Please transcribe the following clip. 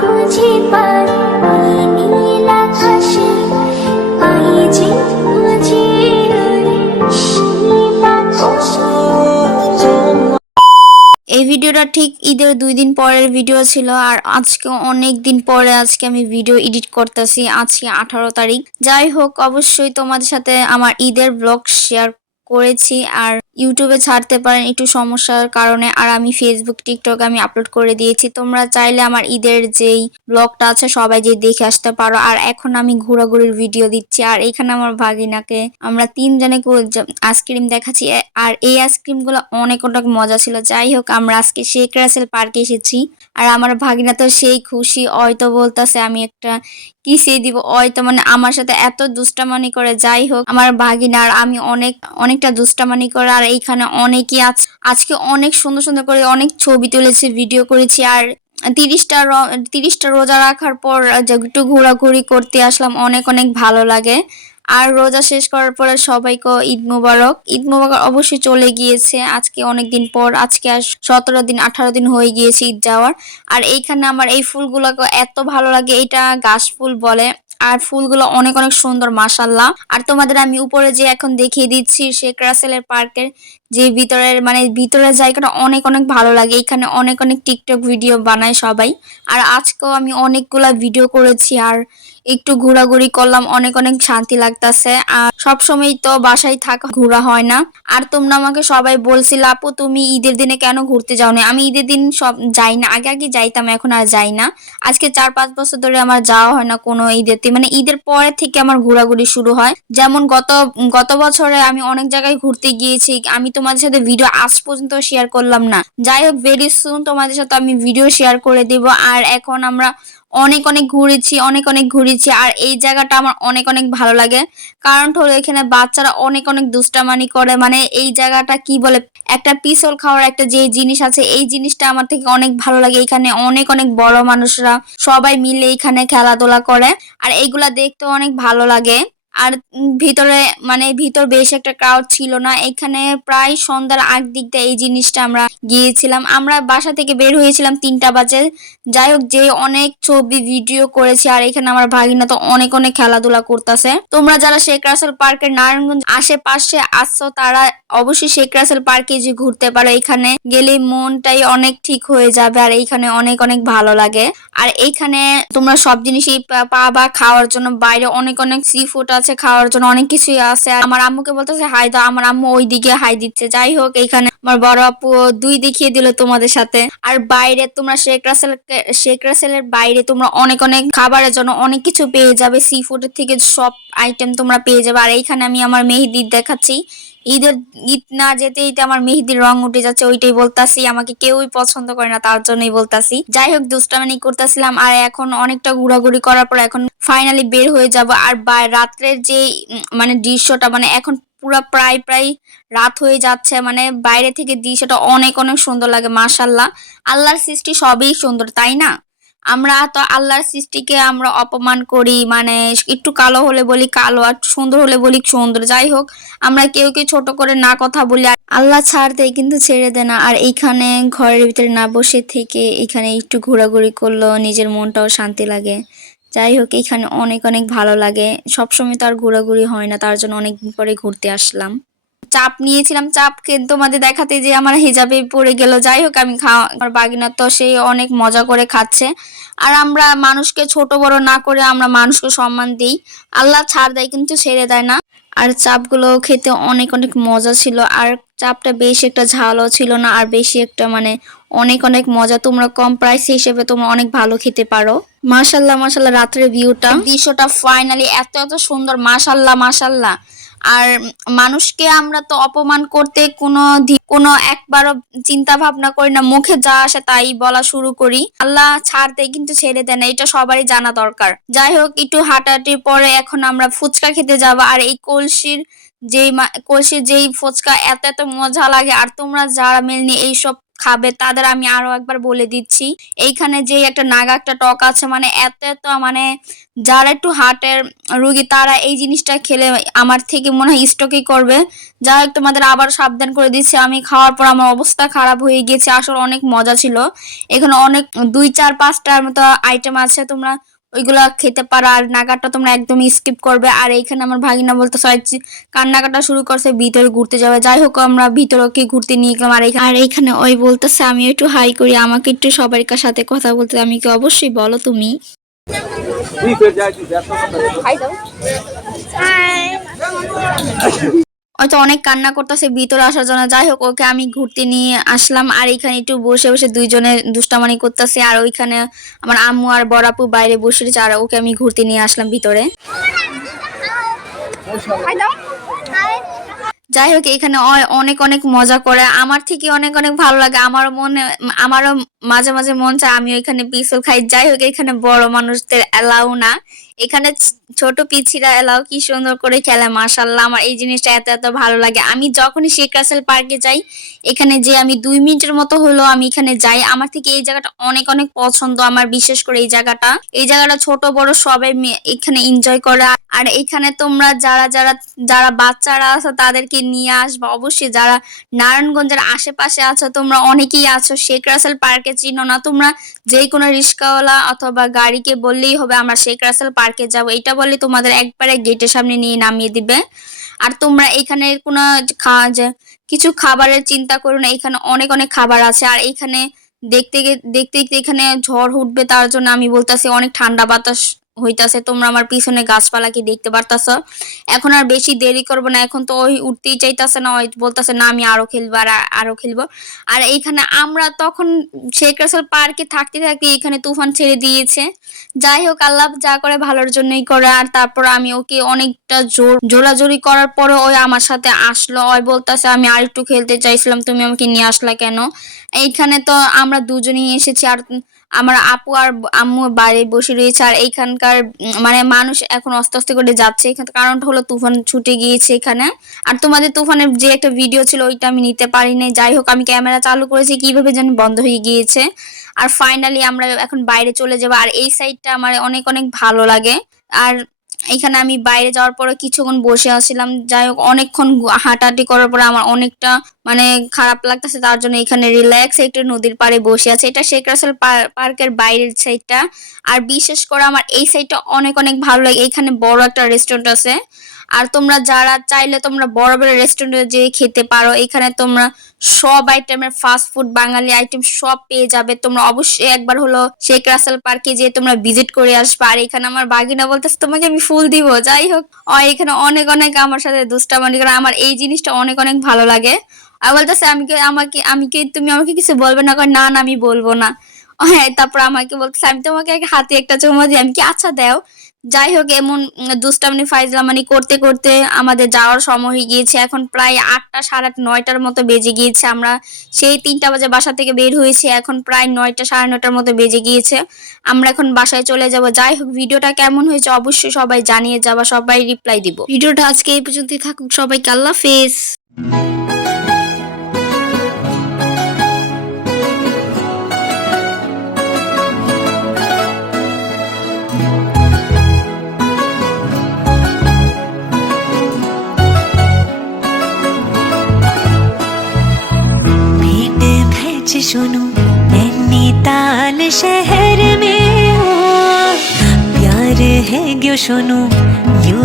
খুঁজে পাই ওই নীল আকাশে, পাই যে খুঁজে ওই নীল আকাশে। এই ভিডিওটা ঠিক ঈদের 2 দিন পরের ভিডিও ছিল। আর আজকে অনেক দিন পরে আজকে আমি ভিডিও এডিট করতেছি। আজকে 18 তারিখ। যাই হোক, অবশ্যই তোমাদের সাথে আমার ঈদের ব্লগ শেয়ার করেছি। আর ইউটিউবে ছাড়তে পারেন একটু সমস্যার কারণে, আর আমি ফেসবুক টিকটক আমি আপলোড করে দিয়েছি। তোমরা চাইলে আমার ঈদের যেই ব্লগটা আছে সবাই যে দেখে আসতে পারো। আর এখন আমি ঘোরাঘুরির ভিডিও দিচ্ছি। আর এখানে আমার ভাগিনাকে আমরা 3 জনে আইসক্রিম দেখাচ্ছি। আর এই আইসক্রিম গুলো অনেক অনেক মজা ছিল। যাই হোক, আমরা আজকে শেখ রাসেল পার্কে এসেছি। আর আমার ভাগিনা তো সেই খুশি, হয়তো বলতেছে আমি একটা কিসে দিব, হয়তো মানে আমার সাথে এত দুষ্টামানি করে। যাই হোক, আমার ভাগিনা আর আমি অনেকটা দুষ্টামানি করে। আর এইখানে অনেকেই আজকে অনেক সুন্দর সুন্দর করে অনেক ছবি তুলেছি, ভিডিও করেছি। আর 30টা রোজা রাখার পর একটু ঘোরাঘুরি করতে আসলাম, অনেক অনেক ভালো লাগে। আর রোজা শেষ করার পরে সবাইকে ঈদ মোবারক। ঈদ মোবারক অবশ্যই চলে গিয়েছে আজকে অনেক দিন পর। আজকে আর 17 দিন 18 দিন হয়ে গিয়েছে ঈদ যাওয়ার। আর এইখানে আমার এই ফুলগুলোকে এত ভালো লাগে, এটা গাছ ফুল বলে। আর ফুলগুলো অনেক অনেক সুন্দর, মাশাল্লাহ। আর তোমাদের আমি উপরে যে এখন দেখিয়ে দিচ্ছি শেখ রাসেলের পার্কের যে ভিতরের জায়গাটা অনেক অনেক ভালো লাগে। এখানে অনেক অনেক টিকটক ভিডিও বানায় সবাই। আর আজকেও আমি অনেকগুলা ভিডিও করেছি আর একটু ঘোরাঘুরি করলাম, অনেক অনেক শান্তি লাগতাছে। আর সবসময় তো বাসায় থাকা ঘোরা হয় না। আর তোমরা আমাকে সবাই বলছিল, আপু তুমি ঈদের দিনে কেন ঘুরতে যাও না? আমি ঈদের দিন সব যাই না, আগে আগে যাইতাম, এখন আর যাই না। আজকে 4-5 বছর ধরে আমার যাওয়া হয় না কোনো ঈদেতে, মানে ঈদের পরে থেকে আমার ঘোরাঘুরি শুরু হয়। যেমন গত বছরে আমি অনেক জায়গায় ঘুরতে গিয়েছি, আমি তোমাদের সাথে ভিডিও আজ পর্যন্ত শেয়ার করলাম না। যাই হোক, ভেরি সুন তোমাদের সাথে আমি ভিডিও শেয়ার করে দেব। আর এখন আমরা অনেক অনেক ঘুরেছি। আর এই জায়গাটা আমার অনেক অনেক ভালো লাগে। কারণ হলো এখানে বাচ্চারা অনেক অনেক দুষ্টামানি করে, মানে এই জায়গাটা কি বলে, একটা পিছল খাওয়ার একটা যে জিনিস আছে, এই জিনিসটা আমার থেকে অনেক ভালো লাগে। এখানে অনেক অনেক বড় মানুষরা সবাই মিলে এখানে খেলাধুলা করে। আর এইগুলা দেখতে অনেক ভালো লাগে। আর ভিতরে ভিতর বেশ একটা ক্রাউড ছিল না। এখানে প্রায় সন্ধ্যার আগ দিক দিয়ে এই জিনিসটা আমরা গিয়েছিলাম। আমরা বাসা থেকে বের হয়েছিলাম 3টা বাজে। যাই হোক, যে অনেক ছবি ভিডিও করেছি। আর এখানে আমার ভাগিনা তো অনেক অনেক খেলাধুলা করতেছে। তোমরা যারা শেখ রাসেল পার্কের নারায়ণগঞ্জ আশেপাশে আসছো তারা অবশ্যই শেখ রাসেল পার্কে যে ঘুরতে পারো। এখানে গেলে মনটাই অনেক ঠিক হয়ে যাবে। আর এইখানে অনেক অনেক ভালো লাগে। আর এইখানে তোমরা সব জিনিসই পাবা খাওয়ার জন্য। বাইরে অনেক অনেক সি ফুড আছে খাওয়ার জন্য, অনেক কিছুই আছে। আর আমার আম্মুকে বলতেছে হাই দাও, আমার আম্মু ওই দিকে হাই দিচ্ছে। যাই হোক, এইখানে আমার বড় আপু 2 দেখিয়ে দিল তোমাদের সাথে। আর বাইরে তোমরা শেখ রাসেলের বাইরে তোমরা অনেক অনেক খাবারের জন্য অনেক কিছু পেয়ে যাবে, সি ফুডের থেকে সব আইটেম তোমরা পেয়ে যাবে। আর এইখানে আমি আমার মেহেদির দেখাচ্ছি। ঈদ না যেতেই তো আমার মেহেদির রং উঠে যাচ্ছে, ওইটাই বলতাছি। আমাকে কেউই পছন্দ করে না, তার জন্যই বলতাছি। যাই হোক, দুষ্টামি করতেছিলাম। আর এখন অনেকটা ঘোরাঘুরি করার পর এখন ফাইনালি বের হয়ে যাব। আর রাত্রের যে দৃশ্যটা, এখন পুরা প্রায় রাত হয়ে যাচ্ছে, বাইরে থেকে দৃশ্যটা অনেক অনেক সুন্দর লাগে। মাশাল্লাহ, আল্লাহর সৃষ্টি সবই সুন্দর, তাই না? আমরা তো আল্লাহর সৃষ্টিকে আমরা অপমান করি, একটু কালো হলে বলি কালো, আর সুন্দর হলে বলি সুন্দর। যাই হোক, আমরা কেউ ছোট করে না কথা বলি। আর আল্লাহ ছাড় দেয় কিন্তু ছেড়ে দেয় না। আর এইখানে ঘরের ভিতরে না বসে থেকে এখানে একটু ঘোরাঘুরি করলো নিজের মনটাও শান্তি লাগে। যাই হোক, এখানে অনেক অনেক ভালো লাগে। সবসময় তো আর ঘোরাঘুরি হয় না, তার জন্য অনেকদিন পরে ঘুরতে আসলাম। চাপ নিয়েছিলাম, চাপকে তোমাদের দেখাতে যে আমার হিজাবে পড়ে গেল। যাই হোক, আমি আমার বাগিনা তো সেই অনেক মজা করে খাচ্ছে। আর আমরা মানুষকে ছোট বড় না করে আমরা মানুষকে সম্মান দিই। আল্লাহ ছাড় দেয় কিন্তু ছেড়ে দেয় না। আর চাপগুলো খেতে অনেক অনেক মজা ছিল। আর চাপটা বেশি একটা ঝালও ছিল না, আর বেশি একটা অনেক অনেক মজা। তোমরা কম প্রাইস হিসেবে তোমরা অনেক ভালো খেতে পারো। মাশাল্লাহ মাশাল্লাহ, রাত্রের দৃশ্যটা ফাইনালি এত এত সুন্দর, মাশাল্লাহ মাশাল্লাহ। আর মানুষকে আমরা তো অপমান করতে কোনো একবারও চিন্তা ভাবনা করি না, মুখে যা আসে তাই বলা শুরু করি। আল্লাহ ছাড় দেয় কিন্তু ছেড়ে দেয় না, এটা সবারই জানা দরকার। যাই হোক, একটু হাঁটাহাঁটির পরে এখন আমরা ফুচকা খেতে যাবো। আর এই কলসির যেই ফুচকা এত এত মজা লাগে। আর তোমরা যারা মেলনি এইসব খাবে তাদের আমি আরো একবার বলে দিচ্ছি, এইখানে যে একটা নাগা একটা টক আছে, মানে এত এত মানে যারা একটু হার্টের রোগী তারা এই জিনিসটা খেলে আমার থেকে মনে হয় স্ট্রোকই করবে। যাই হোক তোমাদের আবার সাবধান করে দিচ্ছি, আমি খাওয়ার পর আমার অবস্থা খারাপ হয়ে গেছে। আসলে অনেক মজা ছিল, এখানে অনেক 2 4 5টার মতো আইটেম আছে, তোমরা ওইগুলা খেতে পারো। আর নাগাটা তোমরা একদমই স্কিপ করবে। আর এইখানে আমার ভাগিনা বলতে চাইছি কান্নাকাটা শুরু করছে, ভিতরে ঘুরতে যাবে। যাই হোক আমরা ভিতরে ওকে ঘুরতে নিয়ে গেলাম। আর এইখানে ওই বলতেছে আমি একটু হাই করি, আমাকে একটু সবার সাথে কথা বলতে। আমি কি অবশ্যই বলো তুমি। হয়তো অনেক কান্না করতেছে ভিতরে আসার জন্য। যাই হোক ওকে আমি ঘুরতে নিয়ে আসলাম, আর এখানে একটু বসে বসে দুইজনে দুষ্টামানি করতেছে। আর ওইখানে আমার আম্মু আর বড় আপু বাইরে বসে রয়েছে, আর ওকে আমি ঘুরতে নিয়ে আসলাম ভিতরে। যাই হোক এখানে অনেক অনেক মজা করে, আমার থেকে অনেক অনেক ভালো লাগে। আমারও মাঝে মাঝে মন চায় আমি ওইখানে পিছল খাই। যাই হোক এখানে বড় মানুষদের এলাও না, এখানে ছোট পিছিরা এলাও কি সুন্দর করে খেলে, মাশাল্লাহ। আমার এই জিনিসটা এত এত ভালো লাগে। আমি যখনই শেখ রাসেল পার্কে যাই, এখানে যে আমি 2 মিনিটের মতো হলো আমি এখানে যাই। আমার থেকে এই জায়গাটা অনেক অনেক পছন্দ আমার, বিশেষ করে এই জায়গাটা ছোট বড় সবাই এখানে এনজয় করে। আর এখানে তোমরা যারা যারা যারা বাচ্চারা আছো তাদেরকে নিয়ে আসবা অবশ্যই। যারা নারায়ণগঞ্জের আশেপাশে আছো তোমরা অনেকেই আছো, শেখ রাসেল পার্কে চিনো না, তোমরা যে কোনো রিস্কাওয়ালা অথবা গাড়িকে বললেই হবে আমরা শেখ রাসেল পার্কে যাব, এটা বললে তোমাদের একবারে গেটের সামনে নিয়ে নামিয়ে দিবে। আর তোমরা এখানে কোনো কিছু খাবারের চিন্তা করো না, এখানে অনেক অনেক খাবার আছে। আর এখানে দেখতে দেখতে দেখতে এখানে ঝড় উঠবে, তার জন্য আমি বলতেছি অনেক ঠান্ডা বাতাস হইতাছে। তোমরা আমার পিছনে গাছপালা কি দেখতে পারতাছ। এখন আর বেশি দেরি করবো না, এখন তো ওই উঠতেই চাইতাছে না, ওই বলতেছে না আমি আরো খেলবো আর আরো খেলবো। আর এইখানে আমরা তখন শেখ রাসেল পার্কে থাকতে থাকতে এখানে তুফান ছেড়ে দিয়েছে। যাই হোক আল্লাহ যা করে ভালোর জন্যই করে। আর তারপর আমি ওকে অনেকটা জোরাজোরি করার পরে ওই আমার সাথে আসলো, ওই বলতেছে আমি আর একটু খেলতে চাইছিলাম, তুমি আমাকে নিয়ে আসলা কেন। এইখানে তো আমরা দুজনেই এসেছি, আর আমার আপু আর আম্মু বাইরে বসে রয়েছে। আর এইখানকার মানে মানুষ এখন আস্তে আস্তে করে যাচ্ছে, এখানে কারণটা হলো তুফান ছুটে গিয়েছে এখানে। আর তোমাদের তুফানের যে একটা ভিডিও ছিল ওইটা আমি নিতে পারি নাই। যাই হোক আমি ক্যামেরা চালু করেছি, কিভাবে যেন বন্ধ হয়ে গিয়েছে। আর ফাইনালি আমরা এখন বাইরে চলে যাবো। আর এই সাইডটা আমার অনেক অনেক ভালো লাগে। আর এখানে আমি বাইরে যাওয়ার পরে কিছুক্ষণ বসে আসছিলাম। যাই হোক অনেকক্ষণ হাঁটাহাঁটি করার পরে আমার অনেকটা মানে খারাপ লাগতেছে, তার জন্য এখানে রিল্যাক্স একটু নদীর পাড়ে বসে আছে। এটা শেখ রাসেল পার্কের বাইরের সাইডটা। আর বিশেষ করে আমার এই সাইডটা অনেক অনেক ভালো লাগে, এখানে বড় একটা রেস্টুরেন্ট আছে। আর তোমরা যারা চাইলে তোমরা বড় বড় রেস্টুরেন্টে যেয়ে খেতে পারো, এখানে তোমরা সব আইটেমের ফাস্ট ফুড বাঙালি আইটেম সব পেয়ে যাবে। তোমরা অবশ্যই একবার হলো শেখ রাসেল পার্কে যেয়ে তোমরা ভিজিট করে আসবে। আর এখানে আমার বাগিনা বলতেছে তোমাকে আমি ফুল দিব। যাই হোক এখানে অনেক অনেক আমার সাথে দুষ্টামানি করে, আমার এই জিনিসটা অনেক অনেক ভালো লাগে। আর বলতেছে তুমি আমাকে কিছু বলবে না, না না আমি বলবো না। হ্যাঁ তারপর আমাকে বলতেছে আমি তোমাকে হাতে একটা চুমো দিই, আমি কি আচ্ছা দাও। যাই হোক এমন দুষ্টামি ফাইজলামানি করতে করতে আমাদের যাওয়ার সময় হয়ে গিয়েছে। এখন প্রায় 8টা 8:30 9টার মতো বেজে গিয়েছে। আমরা সেই 3টা বাজে বাসা থেকে বের হয়েছি, এখন প্রায় 9টা 9:30টার মতো বেজে গিয়েছে। আমরা এখন বাসায় চলে যাব। যাই হোক ভিডিওটা কেমন হয়েছে অবশ্যই সবাই জানিয়ে যাবা, সবাই রিপ্লাই দিব। ভিডিওটা আজকে এই পর্যন্তই থাকুক, সবাইকে আল্লাহ হাফেজ। सुनो नैनीताल शहर में हो प्यार है क्यों सुनो यू